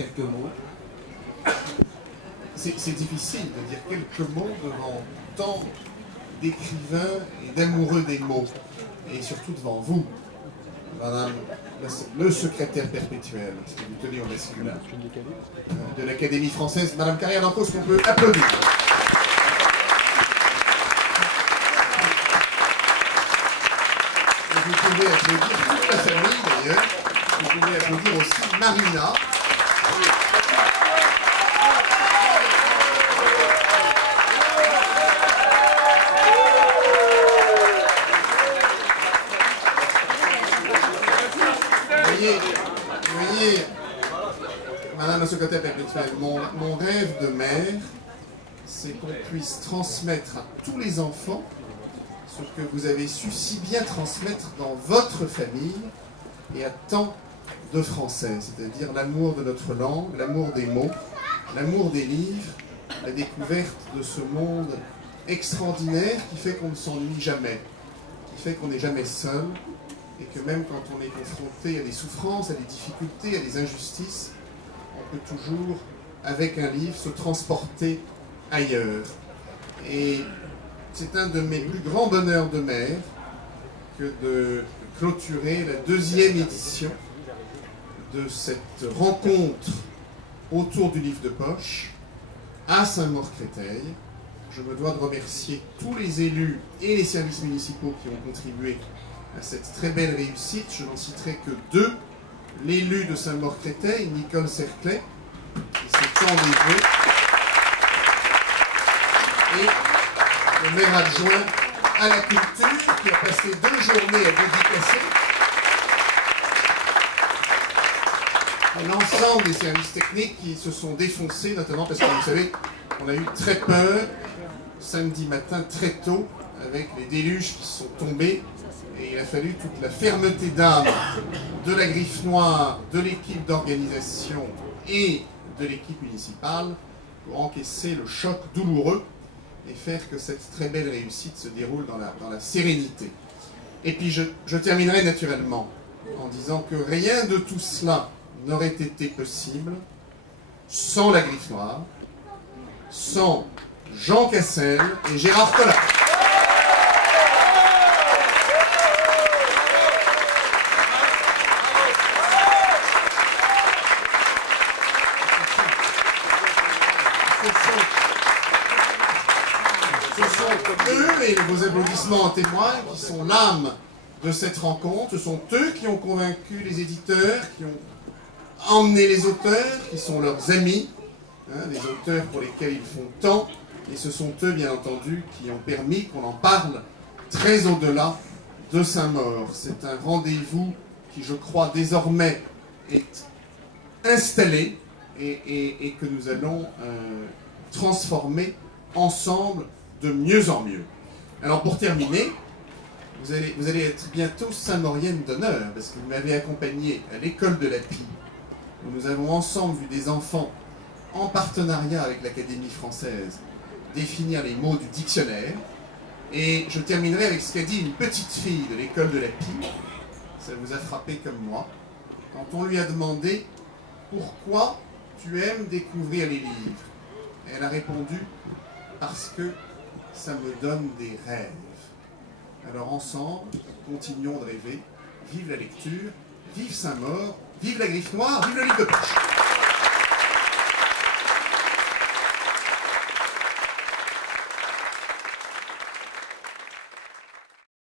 quelques mots. C'est difficile de dire quelques mots devant tant d'écrivains et d'amoureux des mots, et surtout devant vous, Madame le secrétaire perpétuel, si vous tenez au masculin, de l'Académie française, Madame Carrière d'Ancos, qu'on peut applaudir. Et vous pouvez applaudir toute la famille d'ailleurs, vous pouvez applaudir aussi Marina. Vous voyez, Madame la secrétaire perpétuelle, mon rêve de mère, c'est qu'on puisse transmettre à tous les enfants ce que vous avez su si bien transmettre dans votre famille et à tant de Français, c'est-à-dire l'amour de notre langue, l'amour des mots, l'amour des livres, la découverte de ce monde extraordinaire qui fait qu'on ne s'ennuie jamais, qui fait qu'on n'est jamais seul, et que même quand on est confronté à des souffrances, à des difficultés, à des injustices, on peut toujours, avec un livre, se transporter ailleurs. Et c'est un de mes plus grands bonheurs de mère que de clôturer la 2e édition de cette rencontre autour du livre de poche à Saint-Maur-Créteil. Je me dois de remercier tous les élus et les services municipaux qui ont contribué à cette très belle réussite. Je n'en citerai que 2. L'élu de Saint-Maur-Créteil, Nicole Cerclet, qui s'est tant dévoué, et le maire adjoint à la culture, qui a passé 2 journées à dédicacer, et l'ensemble des services techniques qui se sont défoncés, notamment parce que vous savez, on a eu très peur samedi matin très tôt avec les déluges qui sont tombés. Et il a fallu toute la fermeté d'âme de la Griffe Noire, de l'équipe d'organisation et de l'équipe municipale pour encaisser le choc douloureux et faire que cette très belle réussite se déroule dans la sérénité. Et puis je terminerai naturellement en disant que rien de tout cela n'aurait été possible sans la Griffe Noire, sans Jean Cassel et Gérard Collard. Ce sont eux, et vos applaudissements en témoignent, qui sont l'âme de cette rencontre. Ce sont eux qui ont convaincu les éditeurs, qui ont emmené les auteurs, qui sont leurs amis, les auteurs pour lesquels ils font tant. Et ce sont eux, bien entendu, qui ont permis qu'on en parle très au-delà de Saint-Maur. C'est un rendez-vous qui, je crois, désormais est installé et que nous allons transformer ensemble de mieux en mieux. Alors pour terminer, vous allez être bientôt Saint-Maurienne d'honneur, parce que vous m'avez accompagné à l'école de la Pie, où nous avons ensemble vu des enfants, en partenariat avec l'Académie française, définir les mots du dictionnaire. Et je terminerai avec ce qu'a dit une petite fille de l'école de la Pie. Ça vous a frappé comme moi, quand on lui a demandé « Pourquoi tu aimes découvrir les livres ?» Elle a répondu « Parce que ça me donne des rêves. » Alors ensemble, continuons de rêver. Vive la lecture, vive Saint-Maur, vive la Griffe Noire, vive le livre de poche.